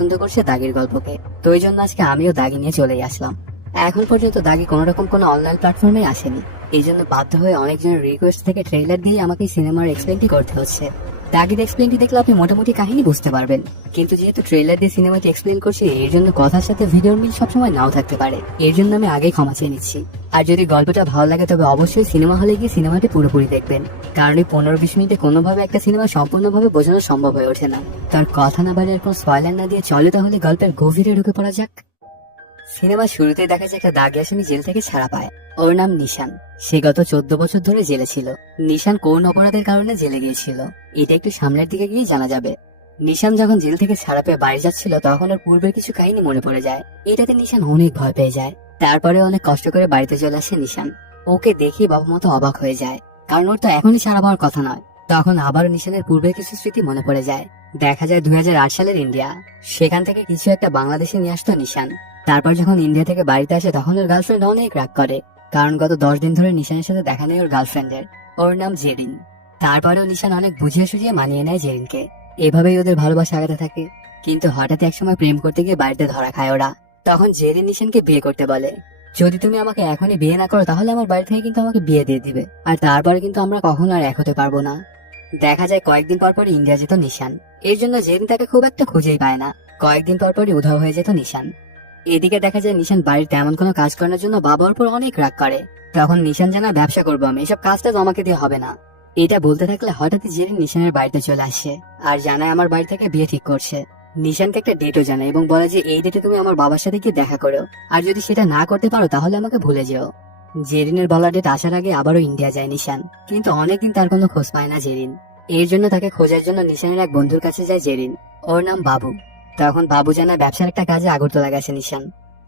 পছন্দ করছে দাগির গল্পকে। তো এই জন্য আজকে আমিও দাগি নিয়ে চলেই আসলাম। এখন পর্যন্ত দাগি কোনো রকম কোনো অনলাইন প্ল্যাটফর্মে আসেনি, এই জন্য বাধ্য হয়ে অনেকজনের রিকোয়েস্ট থেকে ট্রেলার দিয়ে আমাকে সিনেমার এক্সপ্লেনটি করতে হচ্ছে। দাগির এক্সপ্লেনটি দেখলে আপনি মোটামুটি কাহিনী বুঝতে পারবেন, কিন্তু যেহেতু ট্রেলার দিয়ে সিনেমাটি এক্সপ্লেন করছি, এর জন্য কথার সাথে ভিডিওর মিল সবসময় নাও থাকতে পারে। এর জন্য আমি আগেই ক্ষমা চেয়ে নিচ্ছি। আর যদি গল্পটা ভালো লাগে তবে অবশ্যই সিনেমা হলে গিয়ে সিনেমাটি পুরোপুরি দেখবেন, কারণ এই 15-20 মিনিটে কোনোভাবে একটা সিনেমা সম্পূর্ণভাবে বোঝানো সম্ভব হয়ে ওঠে না। তার কথা না বাড়িয়ে কোনো স্পয়লার না দিয়ে চলে তাহলে গল্পের গভীরে ঢুকে পড়া যাক। সিনেমার শুরুতে দেখা যায় একটা দাগি আসামি জেল থেকে ছাড়া পায়। ওর নাম নিশান। সে গত 14 বছর ধরে জেলে ছিল। নিশান কোন অপরাধের কারণে জেলে গিয়েছিল এটা একটু সামনের দিকে গিয়ে জানা যাবে। নিশান যখন জেল থেকে ছাড়া পেয়ে বাড়ি যাচ্ছিল তখন ওর পূর্বের কিছু কাহিনী মনে পড়ে যায়। এটাতে নিশান অনেক ভয় পেয়ে যায়। তারপরে অনেক কষ্ট করে বাড়িতে চলে আসে নিশান। ওকে দেখে বাবা মতো অবাক হয়ে যায়, কারণ ওর তো এখনই ছাড়া পাওয়ার কথা নয়। তখন আবার নিশানের পূর্বের কিছু স্মৃতি মনে পড়ে যায়। দেখা যায় 2008 সালের ইন্ডিয়া, সেখান থেকে কিছু একটা বাংলাদেশে নিয়ে আসতো নিশান। তারপর যখন ইন্ডিয়া থেকে বাড়িতে আসে তখন ওর গার্লফ্রেন্ড অনেক রাগ করে, কারণ গত 10 দিন ধরে নিশানের সাথে দেখা নেই ওর গার্লফ্রেন্ডের। ওর নাম জেরিন। তারপরেও নিশান অনেক বুঝিয়ে সুঝিয়ে মানিয়ে নেয় জেরিনকে। এভাবেই ওদের ভালোবাসা আগাতে থাকে। কিন্তু হঠাৎ একসময় প্রেম করতে গিয়ে বাড়িতে ধরা খায় ওরা। তখন জেরিন নিশানকে বিয়ে করতে বলে। যদি তুমি আমাকে এখনই বিয়ে না করো তাহলে আমার বাড়ি থেকে কিন্তু আমাকে বিয়ে দিয়ে দিবে, আর তারপরে কিন্তু আমরা কখনো আর এক হতে পারবো না। দেখা যায় কয়েকদিন পর পর ইন্ডিয়া যেত নিশান। এর জন্য জেরিন তাকে খুব একটা খুঁজেই পায় না। কয়েকদিন পর পরই উধাও হয়ে যেত নিশান। এদিকে দেখা যায় নিশান বাড়ির তেমন কোনো কাজ করার জন্য বাবার উপর অনেক রাগ করে। তখন নিশান জানায় ব্যবসা করবো আমি, এসব কাজটা আমাকে দিয়ে হবে না। এটা বলতে থাকলে হঠাৎই জেরিন নিশানের বাড়িতে চলে আসে আর জানায় আমার বাড়ি থেকে বিয়ে ঠিক করছে। নিশানকে একটা ডেটও জানায় এবং বলে যে এই ডেটে তুমি আমার বাবার সাথে গিয়ে দেখা করো, আর যদি সেটা না করতে পারো তাহলে আমাকে ভুলে যেও। জেরিনের বলা ডেট আসার আগে আবারও ইন্ডিয়া যায় নিশান, কিন্তু অনেকদিন তার কোনো খোঁজ পায় না জেরিন। এর জন্য তাকে খোঁজার জন্য নিশানের এক বন্ধুর কাছে যায় জেরিন। ওর নাম বাবু। তখন বাবু জানায় ব্যবসার একটা কাজে আগরতলা গেছে নিশান।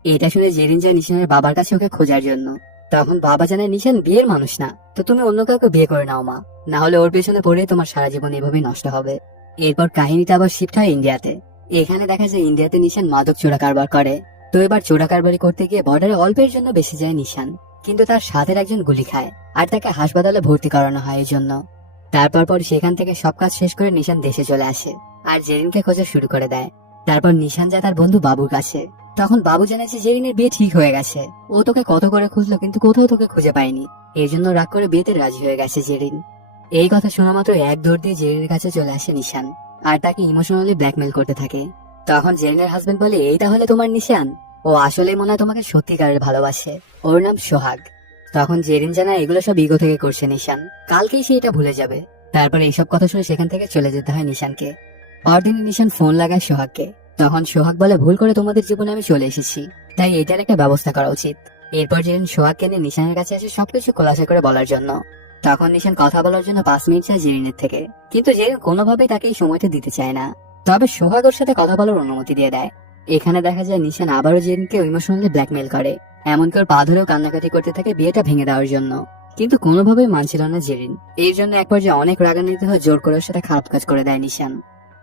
এটা শুনে জেরিন যায় নিশানের বাবার কাছে ওকে খোঁজার জন্য। তখন বাবা জানায় নিশান বিয়ের মানুষ না, তো তুমি অন্য কাউকে বিয়ে করে নাও মা, না হলে ওর পেছনে পড়ে তোমার সারা জীবন এভাবেই নষ্ট হবে। এরপর কাহিনীটা আবার শিফট হয় ইন্ডিয়াতে। এখানে দেখা যায় ইন্ডিয়াতে নিশান মাদক চোরা কারবার করে। তো এবার চোরা কারবারি করতে গিয়ে বর্ডারে অল্পের জন্য বেঁচে যায় নিশান, কিন্তু তার সাথের একজন গুলি খায় আর তাকে হাসপাতালে ভর্তি করানো হয় এই জন্য। তারপর সেখান থেকে সব কাজ শেষ করে নিশান দেশে চলে আসে আর জেরিনকে খোঁজা শুরু করে দেয়। তারপর নিশান যায় তার বন্ধু বাবুর কাছে। তখন বাবু জানায় যে জেরিনের বিয়ে ঠিক হয়ে গেছে। ও তোকে কত করে খুঁজলো কিন্তু কোথাও তোকে খুঁজে পায়নি, এর জন্য রাগ করে বিয়েতে রাজি হয়ে গেছে জেরিন। এই কথা শোনা মাত্র এক দৌড় দিয়ে জেরিনের কাছে চলে আসে নিশান আর তাকে ইমোশনালি ব্ল্যাকমেল করতে থাকে। তখন জেরিনের হাজবেন্ড বলে এই তাহলে তোমার নিশান, ও আসলে মনে হয় তোমাকে সত্যিকারের ভালোবাসে, ওর নাম সোহাগ। তখন জেরিন জানায় এগুলো সব ইগো থেকে করছে নিশান, কালকেই সে এটা ভুলে যাবে। তারপর এইসব কথা শুনে সেখান থেকে চলে যেতে হয় নিশানকে। পরদিন নিশান ফোন লাগায় সোহাগকে। তখন সোহাগ বলে ভুল করে তোমাদের জীবনে আমি চলে এসেছি, তাই এটার একটা ব্যবস্থা করা উচিত। এরপর জেরিন সোহাগকে নিয়ে নিশানের কাছে আসে সবকিছু খোলাসা করে বলার জন্য। তখন নিশান কথা বলার জন্য 5 মিনিট চায় জেরিনের থেকে, কিন্তু জেরিন কোনোভাবেই তাকে এই সময়টা দিতে চায় না। তবে সোহাগ ওর সাথে কথা বলার অনুমতি দিয়ে দেয়। এখানে দেখা যায় নিশান আবারও জেরিনকে ইমোশনালি ব্ল্যাকমেল করে, এমনকি ওর পা ধরেও কান্নাকাটি করতে থাকে বিয়েটা ভেঙে দেওয়ার জন্য, কিন্তু কোনোভাবেই মানছিল না জেরিন। এর জন্য এক পর্যায়ে অনেক রাগান্বিত হয়ে জোর করে ওর সাথে খারাপ কাজ করে দেয় নিশান।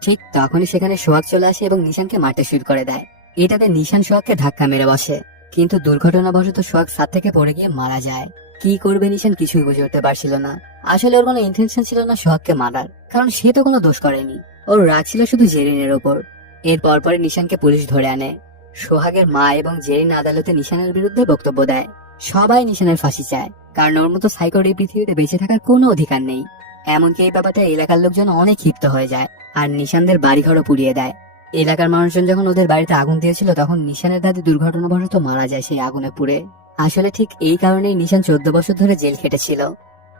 ঠিক তখনই সেখানে সোহাগ চলে আসে এবং নিশানকে মারতে শুরু করে দেয়। এটাতে নিশান সোহাগকে ধাক্কা মেরে বসে, কিন্তু দুর্ঘটনাবশত সোহাগ ছাদ থেকে পড়ে গিয়ে মারা যায়। কি করবে নিশান কিছুই বুঝে উঠতে পারছিল না। আসলে ওর কোনো ইন্টেনশন ছিল না সোহাগকে মারার, কারণ সে তো কোনো দোষ করেনি। ওর রাগ ছিল শুধু জেরিনের ওপর। এর পরপরে নিশানকে পুলিশ ধরে আনে। সোহাগের মা এবং জেরিন আদালতে নিশানের বিরুদ্ধে বক্তব্য দেয়। সবাই নিশানের ফাঁসি চায়, কারণ ওর মতো সাইকোর এই পৃথিবীতে বেঁচে থাকার কোনো অধিকার নেই। এমনকি এই ব্যাপারটা এলাকার লোকজন অনেক ক্ষিপ্ত হয়ে যায় আর নিশানদের বাড়িঘরও পুড়িয়ে দেয়। এলাকার মানুষজন যখন ওদের বাড়িতে আগুন দিয়েছিল তখন নিশানের দাদি দুর্ঘটনাবশত মারা যায় সেই আগুনে পুড়ে। আসলে ঠিক এই কারণেই নিশান 14 বছর ধরে জেল খেটেছিল।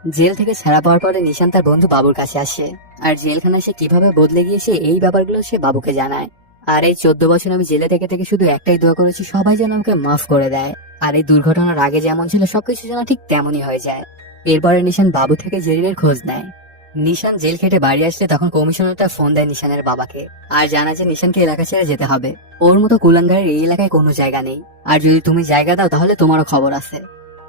জেল থেকে ছাড়া পাওয়ার পরে নিশান তার বন্ধু বাবুর কাছে আসে আর জেলখানায় সে কিভাবে বদলে গিয়েছে এই ব্যাপারগুলো সে বাবুকে জানায়। আর এই 14 বছর আমি জেলে থেকে থেকে শুধু একটাই দোয়া করেছি, সবাই যেন আমাকে মাফ করে দেয়, আর এই দুর্ঘটনার আগে যেমন ছিল সবকিছু যেন ঠিক তেমনই হয়ে যায়। এরপরে নিশান বাবু থেকে জেরিনের খোঁজ নেয়। নিশান জেল খেটে বাড়ি আসলে তখন কমিশনারটা ফোন দেয় নিশানের বাবাকে আর জানায় যে নিশানকে এলাকা ছেড়ে যেতে হবে। ওর মতো কুলাঙ্গারের এই এলাকায় কোনো জায়গা নেই, আর যদি তুমি জায়গা দাও তাহলে তোমারও খবর আছে।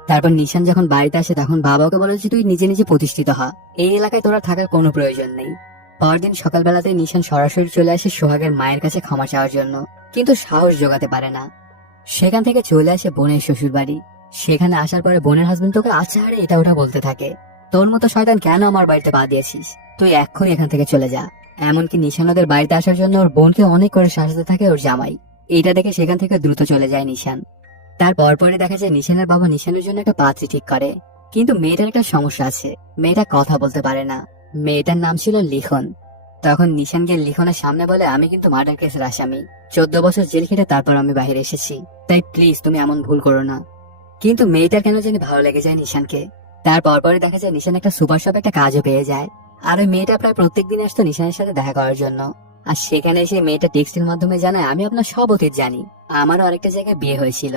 তারপর নিশান যখন বাড়িতে আসে তখন বাবাকে বলে যে তুই নিজে নিজে প্রতিষ্ঠিত হ, এই এলাকায় তোরা থাকার কোনো প্রয়োজন নেই। পরদিন সকালবেলাতে নিশান সরাসরি চলে আসে সোহাগের মায়ের কাছে ক্ষমা চাওয়ার জন্য, কিন্তু সাহস জোগাতে পারে না। সেখান থেকে চলে আসে বোনের শ্বশুর বাড়ি। সেখানে আসার পরে বোনের হাজবেন্ড তোকে আচ্ছাহারে এটা ওটা বলতে থাকে, তোর মতো শয়তান কেন আমার বাড়িতে পা দিয়েছিস, তুই এক্ষুনি এখান থেকে চলে যা, এমনকি নিশান ওদের বাড়িতে আসার জন্য ওর বোনকে অনেক করে সাজাতে থাকে ওর জামাই। এটা দেখে সেখান থেকে দ্রুত চলে যায় নিশান। তার পরপরই দেখা যায় নিশানের বাবা নিশানের জন্য একটা পাত্রী ঠিক করে। কিন্তু মেয়েটার একটা সমস্যা আছে, মেয়েটা কথা বলতে পারে না। মেয়েটার নাম ছিল লিখন। তখন নিশান গিয়ে লিখনের সামনে বলে, আমি কিন্তু মার্ডার কেসের আসামি, 14 বছর জেল খেটে তারপর আমি বাইরে এসেছি, তাই প্লিজ তুমি এমন ভুল করো না। কিন্তু মেয়েটার কেন জানি ভালো লেগে যায় নিশানকে। তার পরপরই দেখা যায় নিশান একটা সুপার শপে একটা কাজও পেয়ে যায়। আর ওই মেয়েটা প্রায় প্রত্যেকদিন আসতো নিশানের সাথে দেখা করার জন্য। আর সেখানে এসে মেয়েটা টেক্সটের মাধ্যমে জানায়, আমি আপনার সব অতীত জানি, আমারও আরেকটা জায়গায় বিয়ে হয়েছিল,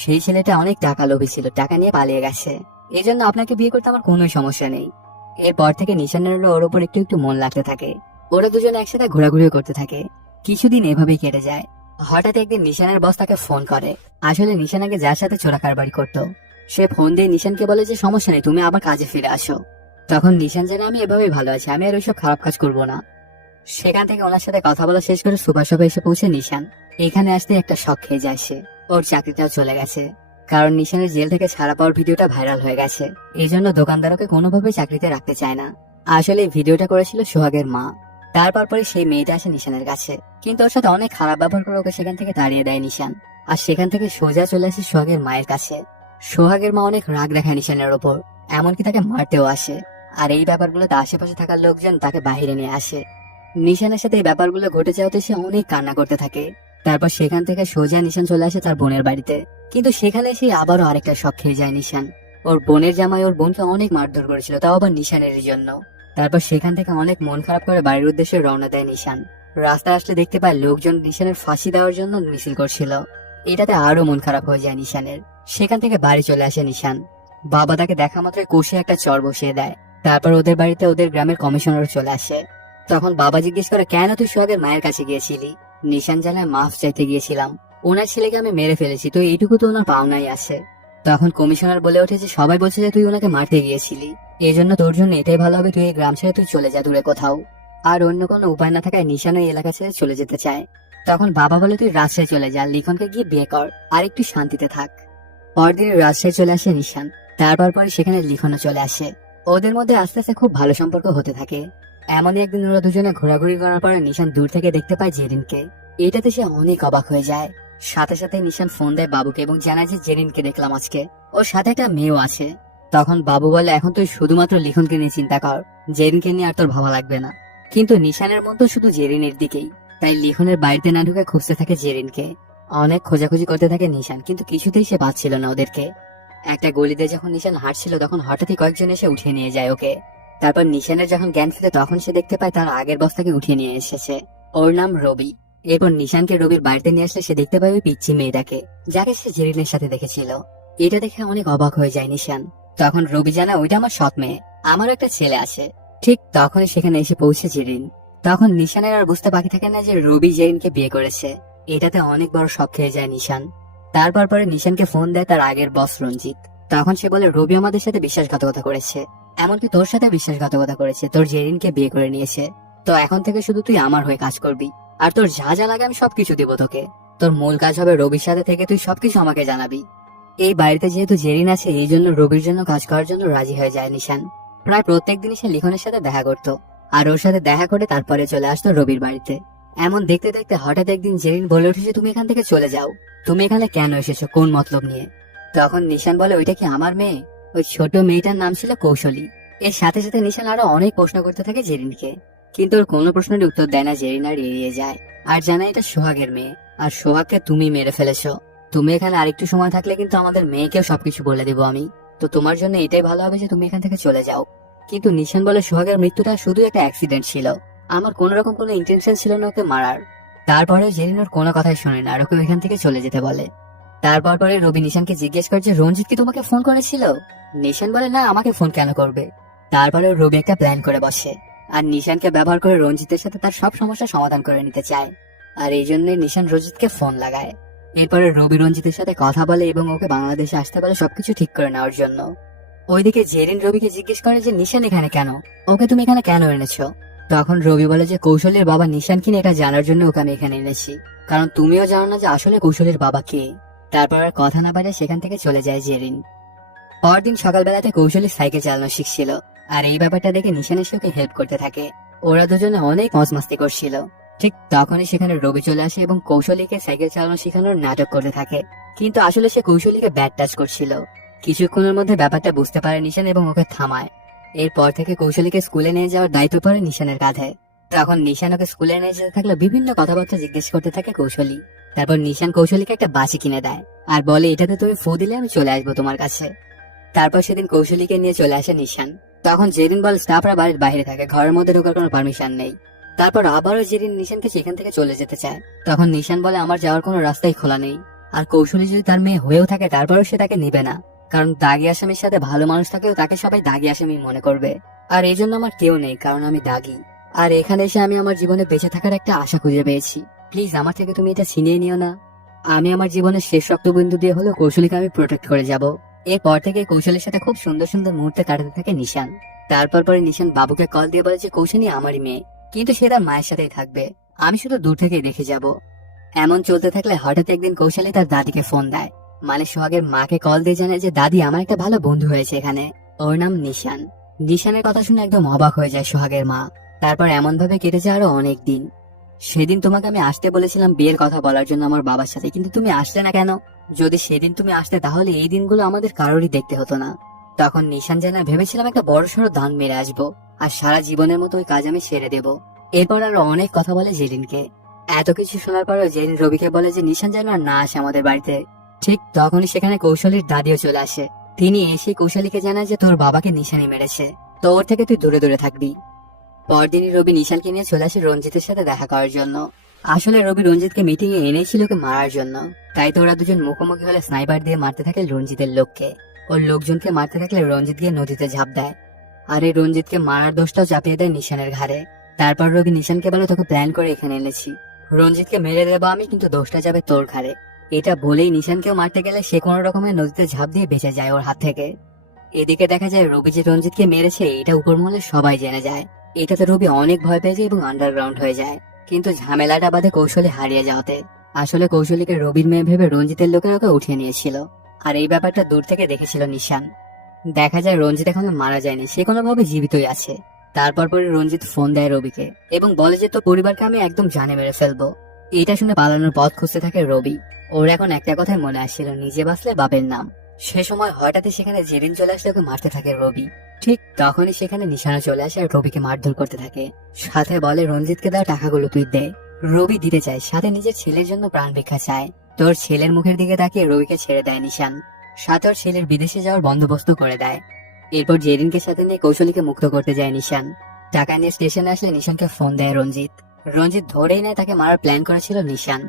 সেই ছেলেটা অনেক টাকা লোভী ছিল, টাকা নিয়ে পালিয়ে গেছে, এই জন্য আপনাকে বিয়ে করতে আমার কোনো সমস্যা নেই। এরপর থেকে নিশানের ওর ওপর একটু একটু মন লাগতে থাকে। ওরা দুজনে একসাথে ঘোরাঘুরি করতে থাকে। কিছুদিন এভাবেই কেটে যায়। হঠাৎ একদিন নিশানের বস তাকে ফোন করে। আসলে নিশান আগে যার সাথে চোরা কারবারি করতো, সে ফোন দিয়ে নিশানকে বলে যে সমস্যা নেই, তুমি আবার কাজে ফিরে আসো। তখন নিশান জানে আমি এভাবেই ভালো আছি, আমি আর ওইসব খারাপ কাজ করবো না। সেখান থেকে ওনার সাথে কথা বলা শেষ করে সুপার শপে এসে পৌঁছে নিশান। এখানে আসতে একটা শক খেয়ে যায় সে, ওর চাকরিটাও চলে গেছে। কারণ নিশানের জেল থেকে ছাড়া পাওয়ার ভিডিওটা ভাইরাল হয়ে গেছে, এই জন্য দোকানদারকে কোনোভাবেই চাকরিতে রাখতে চায় না। আসলে এই ভিডিওটা করেছিল সোহাগের মা। তারপর পরে সেই মেয়েটা আসে নিশানের কাছে, কিন্তু ওর সাথে অনেক খারাপ ব্যবহার করে ওকে সেখান থেকে তাড়িয়ে দেয় নিশান। আর সেখান থেকে সোজা চলে আসে সোহাগের মায়ের কাছে। সোহাগের মা অনেক রাগ দেখায় নিশানের ওপর, এমনকি তাকে মারতেও আসে। আর এই ব্যাপারগুলোতে আশেপাশে থাকা লোকজন তাকে বাহিরে নিয়ে আসে। নিশানের সাথে এই ব্যাপারগুলো ঘটে যাওয়াতে সে অনেক কান্না করতে থাকে। তারপর সেখান থেকে সোজা নিশান চলে আসে তার বোনের বাড়িতে। কিন্তু সেখানে সে আবারও আরেকটা শখ খেয়ে যায় নিশান। ওর বোনের জামাই ওর বোনকে অনেক মারধর করেছিল, তাও আবার নিশানেরই জন্য। তারপর সেখান থেকে অনেক মন খারাপ করে বাড়ির উদ্দেশ্যে রওনা দেয় নিশান। রাস্তায় আসলে দেখতে পায় লোকজন নিশানের ফাঁসি দেওয়ার জন্য মিছিল করছিল। এটাতে আরো মন খারাপ হয়ে যায় নিশানের। সেখান থেকে বাড়ি চলে আসে নিশান। বাবা তাকে দেখা মাত্রই কষে একটা চর বসিয়ে দেয়। তারপর ওদের বাড়িতে ওদের গ্রামের কমিশনার চলে আসে। তখন বাবা জিজ্ঞেস করে, কেন তুই সোহাগের মায়ের কাছে গিয়েছিলি? নিশান জানায়, মাফ চাইতে গিয়েছিলাম, ওনার ছেলেকে আমি মেরে ফেলেছি, তো এইটুকু তো ওনার পাওনাই আছে। তখন কমিশনার বলে ওঠে যে সবাই বলছে যে তুই ওনাকে মারতে গিয়েছিলি, এই জন্য তোর জন্য এটাই ভালো হবে তুই এই গ্রাম ছেড়ে তুই চলে যা দূরে কোথাও। আর অন্য কোনো উপায় না থাকায় নিশান ওই এলাকা ছেড়ে চলে যেতে চায়। তখন বাবা বলে, তুই রাজশাহী চলে যা, লিখনকে গিয়ে বিয়ে কর, আর একটু শান্তিতে থাক। পরদিন রাজশাহী চলে আসে নিশান। তারপর পরে সেখানে লিখনও চলে আসে। ওদের মধ্যে আস্তে আস্তে খুব ভালো সম্পর্ক হতে থাকে। এমনই একদিন ওরা দুজনে ঘোরাঘুরি করার পরে নিশান দূর থেকে দেখতে পায় জেরিনকে। এটাতে সে অনেক অবাক হয়ে যায়। সাথে সাথে নিশান ফোন দেয় বাবুকে এবং জানায় যে জেরিনকে দেখলাম আজকে, ওর সাথে একটা মেয়েও আছে। তখন বাবু বলে, এখন তুই শুধুমাত্র লিখনকে নিয়ে চিন্তা কর, জেরিনকে নিয়ে আর তোর ভালো লাগবে না। কিন্তু নিশানের মতো শুধু জেরিনের দিকেই, তাই লিখনের বাড়িতে না ঢুকে খুঁজতে থাকে জেরিনকে। অনেক খোঁজাখুঁজি করতে থাকে নিশান, কিন্তু কিছুতেই সে পাচ্ছিল না ওদেরকে। একটা গলিতে যখন নিশান হাঁটছিল তখন হঠাৎই কয়েকজন এসে উঠিয়ে নিয়ে যায় ওকে। তারপর নিশানের যখন জ্ঞান ফিরে তখন সে দেখতে পায় তার আগের বস্তাকে উঠিয়ে নিয়ে এসেছে। ওর নাম রবি। এরপর নিশানকে রবির বাড়িতে নিয়ে আসলে সে দেখতে পায় ওই পিচ্চি মেয়েটাকে, যাকে সে জেরিনের সাথে দেখেছিল। এটা দেখে অনেক অবাক হয়ে যায় নিশান। তখন রবি জানায়, ওইটা আমার সৎ মেয়ে, আমারও একটা ছেলে আছে। ঠিক তখনই সেখানে এসে পৌঁছে জেরিন। তখন নিশানের আর বুঝতে বাকি থাকে না যে রবি জেরিনকে বিয়ে করেছে। এটাতে অনেক বড় শক খেয়ে যায় নিশান। তারপর পরে নিশানকে ফোন দেয় তার আগের বস রঞ্জিত। তখন সে বলে, রবি আমাদের সাথে বিশ্বাসঘাতকতা করেছে, এমনকি তোর সাথে বিশ্বাসঘাতকতা করেছে, তোর জেরিনকে বিয়ে করে নিয়েছে। তো এখন থেকে শুধু তুই আমার হয়ে কাজ করবি, আর তোর যা যা লাগে আমি সবকিছু দেবো তোকে। তোর মূল কাজ হবে রবির সাথে থেকে তুই সবকিছু আমাকে জানাবি। এই বাড়িতে যেহেতু জেরিন আছে এই জন্য রবির জন্য কাজ করার জন্য রাজি হয়ে যায় নিশান। প্রায় প্রত্যেক দিনই সে লিখনের সাথে দেখা করতো, আর ওর সাথে দেখা করে তারপরে চলে আসতো রবির বাড়িতে। এমন দেখতে দেখতে হঠাৎ একদিন জেরিন বলে উঠেছে, তুমি এখান থেকে চলে যাও, তুমি এখানে কেন এসেছো, কোন মতলব নিয়ে? তখন নিশান বলে, ওইটা কি আমার মেয়ে? ওই ছোট মেয়েটার নাম ছিল কৌশলী। এর সাথে সাথে নিশান আরো অনেক প্রশ্ন করতে থাকে জেরিনকে, কিন্তু ওর কোনো প্রশ্নের উত্তর দেয় না জেরিন, আর এড়িয়ে যায়। আর জানায় এটা সোহাগের মেয়ে, আর সোহাগকে তুমি মেরে ফেলেছো। তুমি এখানে আরেকটু সময় থাকলে কিন্তু আমাদের মেয়েকেও সবকিছু বলে দেবো আমি, তো তোমার জন্য এটাই ভালো হবে যে তুমি এখান থেকে চলে যাও। কিন্তু নিশান বলে, সোহাগের মৃত্যুটা শুধু একটা অ্যাক্সিডেন্ট ছিল, আমার কোন রকম কোনো ইন্টেনশন ছিল না ওকে মারার। তারপরে জেরিন ওর কোনো কথাই শোনে না আর ওকে এখান থেকে চলে যেতে বলে। তারপর পরে রবি নিশানকে জিজ্ঞেস করে যে রঞ্জিত কি তোমাকে ফোন করেছিল? নিশান বলে, না, আমাকে ফোন কেন করবে? তারপরে রবি একটা প্ল্যান করে বসে, আর নিশানকে ব্যবহার করে রঞ্জিতের সাথে তার সব সমস্যা সমাধান করে নিতে চায়। আর এই জন্য নিশান রঞ্জিতকে ফোন লাগায়। এরপরে রবি রঞ্জিতের সাথে কথা বলে এবং ওকে বাংলাদেশে আসতে বলে সবকিছু ঠিক করে নেওয়ার জন্য। ওইদিকে জেরিন রবিকে জিজ্ঞেস করে যে নিশান এখানে কেন, ওকে তুমি এখানে কেন এনেছো? তখন রবি বলে যে কৌশলের বাবা নিশান কিনে এটা জানার জন্য ওকে আমি এখানে এনেছি, কারণ তুমিও জানো না যে আসলে কৌশলের বাবা কে। তারপর আর কথা না বাড়ে সেখান থেকে চলে যায় জেরিন। পরদিন সকালবেলাতে কৌশলী সাইকেল চালানো শিখছিল, আর এই ব্যাপারটা দেখে নিশান এসে ওকে হেল্প করতে থাকে। ওরা দুজনে অনেক মজমাস্তি করছিল। ঠিক তখনই সেখানে রবি চলে আসে এবং কৌশলীকে সাইকেল চালানো শেখানোর নাটক করতে থাকে, কিন্তু আসলে সে কৌশলীকে ব্যাড টাচ করছিল। কিছুক্ষণের মধ্যে ব্যাপারটা বুঝতে পারে নিশান এবং ওকে থামায়। এরপর থেকে কৌশলীকে স্কুলে নিয়ে যাওয়ার দায়িত্ব পড়ে নিশানের কাঁধে। তখন নিশান ওকে স্কুলে নিয়ে যেতে থাকলে বিভিন্ন কথাবার্তা জিজ্ঞেস করতে থাকে কৌশলী। তারপর নিশান কৌশলীকে একটা বাঁশি কিনে দেয় আর বলে, এটাতে তুমি ফু দিলে আমি চলে আসবো তোমার কাছে। তারপর সেদিন কৌশলীকে নিয়ে চলে আসে নিশান। তখন জেরিন বলে স্টাফরা বাড়ির বাইরে থাকে, ঘরের মধ্যে ঢোকার কোনো পারমিশন নেই। তারপর আবারও জেরিন নিশানকে সেখান থেকে চলে যেতে চায়। তখন নিশান বলে, আমার যাওয়ার কোনো রাস্তাই খোলা নেই। আর কৌশলী যদি তার মেয়ে হয়েও থাকে তারপরেও সে তাকে নেবে না, কারণ দাগী আসামির সাথে ভালো মানুষ থাকেও তাকে সবাই দাগী আসামি মনে করবে। আর এই জন্য আমার কেউ নেই, কারণ আমি দাগী। আর এখানে এসে আমি আমার জীবনে বেঁচে থাকার একটা আশা খুঁজে পেয়েছি। প্লিজ আমার থেকে তুমি এটা ছিনিয়ে নিও না। আমি আমার জীবনের শেষ রক্তবিন্দু দিয়ে হলো কৌশলীকে আমি প্রোটেক্ট করে যাব। এরপর থেকে কৌশলের সাথে খুব সুন্দর সুন্দর মুহূর্তে কাটাতে থাকে নিশান। তারপর পরে নিশান বাবুকে কল দিয়ে বলে যে কৌশলী আমারই মেয়ে, কিন্তু সে তার মায়ের সাথেই থাকবে, আমি শুধু দূর থেকেই দেখে যাব। এমন চলতে থাকলে হঠাৎ একদিন কৌশলী তার দাদিকে ফোন দেয়, মানে সোহাগের মাকে কল দিয়ে জানায় যে দাদি আমার একটা ভালো বন্ধু হয়েছে এখানে, ওর নাম নিশান। নিশানের কথা শুনে একদম অবাক হয়ে যায় সোহাগের মা। তারপর এমন ভাবে কেটেছে আরো অনেক দিন। সেদিন তোমাকে আমি আসতে বলেছিলাম বিয়ের কথা বলার জন্য আমার বাবার সাথে, কিন্তু তুমি আসলে না কেন? যদি সেদিন তুমি আসতে তাহলে এই দিনগুলো আমাদের কারোরই দেখতে হতো না। তখন নিশান জানায়, ভেবেছিলাম একটা বড়সড় দান মেরে আসবো আর সারা জীবনের মতো ওই কাজ আমি সেরে দেব। এরপর আরো অনেক কথা বলে জেরিনকে। এত কিছু শোনার পরেও জেরিন রবিকে বলে যে নিশান যেন আর না আসে আমাদের বাড়িতে। ঠিক তখনই সেখানে কৌশলীর দাদিও চলে আসে। তিনি এসে কৌশলীকে জানায় যে তোর বাবাকে নিশানি মেরেছে, তো ওর থেকে তুই দূরে দূরে থাকবি। পরদিনই রবি নিশানকে নিয়ে চলে আসে রঞ্জিতের সাথে দেখা করার জন্য। আসলে রবি রঞ্জিতকে মিটিং এ এনেছিল ওকে মারার জন্য, তাই তো ওরা দুজন মুখোমুখি হলে স্নাইপার দিয়ে মারতে থাকে রঞ্জিতের লোককে। ওর লোকজনকে মারতে থাকলে রঞ্জিত গিয়ে নদীতে ঝাঁপ দেয়, আর এই রঞ্জিতকে মারার দোষটাও চাপিয়ে দেয় নিশানের ঘাড়ে। তারপর রবি নিশানকে বলে, তোকে প্ল্যান করে এখানে এনেছি, রঞ্জিতকে মেরে দেবো আমি, কিন্তু দোষটা যাবে তোর ঘাড়ে। এটা বলেই নিশানকেও মারতে গেলে সে কোনো রকমের নদীতে ঝাঁপ দিয়ে বেঁচে যায় ওর হাত থেকে। এদিকে দেখা যায় রবি যে রঞ্জিতকে মেরেছে এটা উপর মহলে সবাই জেনে যায়। এটাতে রবি অনেক ভয় পেয়ে যায় এবং আন্ডারগ্রাউন্ড হয়ে যায়, কিন্তু ঝামেলাটা বাদে কৌশলী হারিয়ে যাওয়াতে। আসলে কৌশলীকে রবির মেয়ে ভেবে রঞ্জিতের লোকের ওকে উঠিয়ে নিয়েছিল, আর এই ব্যাপারটা দূর থেকে দেখেছিল নিশান। দেখা যায় রঞ্জিত এখনো মারা যায়নি, সে কোনোভাবে জীবিতই আছে। তারপর পরে রঞ্জিত ফোন দেয় রবিকে এবং বলে যে তোর পরিবারকে আমি একদম জানে মেরে ফেলবো। এটা শুনে পালানোর পথ খুঁজতে থাকে রবি। ওর এখন একটা কথাই মনে আসছিল, নিজে বাঁচলে বাপের নাম। সে সময় হঠাৎই সেখানে জেরিন চলে আসলে ওকে মারতে থাকে রবি। ঠিক তখনই সেখানে নিশানা চলে আসে আর রবিকে মারধর করতে থাকে, সাথে বলে রঞ্জিতকে দেওয়া টাকাগুলো তুই দে। রবি দিতে চায়, সাথে নিজের ছেলের জন্য প্রাণ ভিক্ষা চায়। তোর ছেলের মুখের দিকে তাকিয়ে রবিকে ছেড়ে দেয় নিশান, সাথে ওর ছেলের বিদেশে যাওয়ার বন্দোবস্ত করে দেয়। এরপর জেরিনকে সাথে নিয়ে কৌশলীকে মুক্ত করতে যায় নিশান। টাকা নিয়ে স্টেশনে আসলে নিশানকে ফোন দেয় রঞ্জিত। রঞ্জিত ধরেই নেয় তাকে মারার প্ল্যান করেছিল নিশান।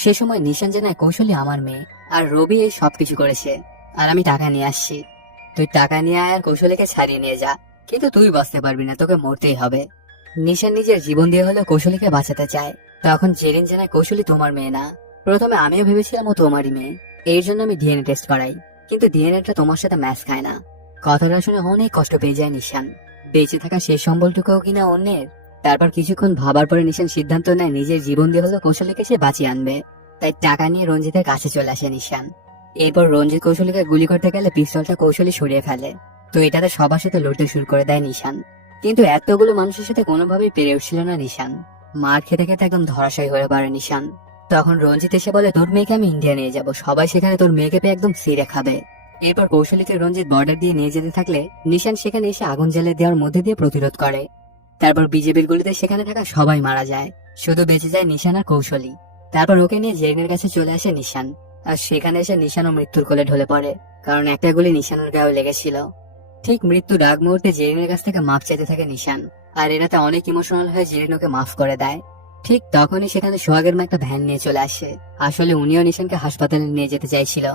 সে সময় নিশান জানায় কৌশলী আমার মেয়ে, আর রবি এই সবকিছু করেছে, আর আমি টাকা নিয়ে আসছি। তুই টাকা নিয়ে আয় আর কৌশলীকে ছাড়িয়ে নিয়ে যা, কিন্তু তুই বাঁচতে পারবি না, তোকে মরতেই হবে। নিশান নিজের জীবন দিয়ে হলেও কৌশলীকে বাঁচাতে চায়। তখন জেরিন জানায় কৌশলী তোমার মেয়ে না। প্রথমে আমিও ভেবেছিলাম ও তোমারই মেয়ে, এর জন্য আমি ডিএনএ টেস্ট করাই, কিন্তু ডিএনএটা তোমার সাথে ম্যাচ খায় না। কথাটা শুনে অনেক কষ্ট পেয়ে যায় নিশান, বেঁচে থাকা শেষ সম্বলটুকুও কিনা অন্যের। তারপর কিছুক্ষণ ভাবার পরে নিশান সিদ্ধান্ত নেয় নিজের জীবন দিয়ে হলেও কৌশলীকে সে বাঁচিয়ে আনবে। তাই টাকা নিয়ে রঞ্জিতের কাছে চলে আসে নিশান। এরপর রঞ্জিত কৌশলীকে গুলি করতে গেলে পিস্তলটা কৌশলী সরিয়ে ফেলে, তো এটাতে সবার সাথে লড়তে শুরু করে দেয় নিশান। কিন্তু এতগুলো মানুষের সাথে কোনোভাবেই পেরে উঠছিল না নিশান। মার খেতে খেতে একদম ধরাশায়ী হয়ে পড়ে নিশান। তখন রঞ্জিত এসে বলে তোর মেয়েকে আমি ইন্ডিয়া নিয়ে যাব, সবাই সেখানে তোর মেয়েকে পেয়ে একদম সিরে খাবে। এরপর কৌশলীকে রঞ্জিত বর্ডার দিয়ে নিয়ে যেতে থাকলে নিশান সেখানে এসে আগুন জ্বালিয়ে দেওয়ার মধ্যে দিয়ে প্রতিরোধ করে। তারপর বিজেপির গুলিতে সেখানে থাকা সবাই মারা যায়, শুধু বেঁচে যায় নিশান আর কৌশলী। তারপর ওকে নিয়ে জেরিনের কাছে চলে আসে নিশান, আর সেখানে এসে নিশানও মৃত্যুর কোলে ঢলে পড়ে, কারণ একটা গুলি নিশানের গায়েও লেগেছিল। ঠিক মৃত্যুর আগ মুহূর্তে জেরিনের কাছ থেকে মাফ চাইতে থাকে নিশান, আর এটাতে অনেক ইমোশনাল হয়ে জেরিন ওকে মাফ করে দেয়। ঠিক তখনই সেখানে সোহাগের মা একটা ভ্যান নিয়ে চলে আসে। আসলে উনিও নিশানকে হাসপাতালে নিয়ে যেতে চাইছিল।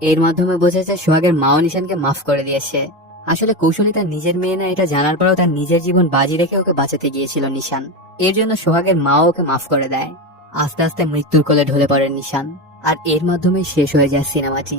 এর মাধ্যমে বোঝা যায় সোহাগের মাও নিশানকে মাফ করে দিয়েছে। আসলে কৌশলী তার নিজের মেয়ে না এটা জানার পরেও তার নিজের জীবন বাজি রেখে ওকে বাঁচাতে গিয়েছিল নিশান, এর জন্য সোহাগের মাও ওকে মাফ করে দেয়। আস্তে আস্তে মৃত্যুর কোলে ঢলে পড়ে নিশান, আর এর মাধ্যমে শেষ হয়ে যায় সিনেমাটি।